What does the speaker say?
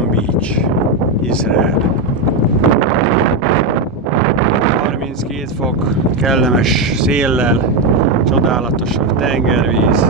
Palm Beach, Izrael. 32 fok, kellemes széllel, csodálatos a tengervíz,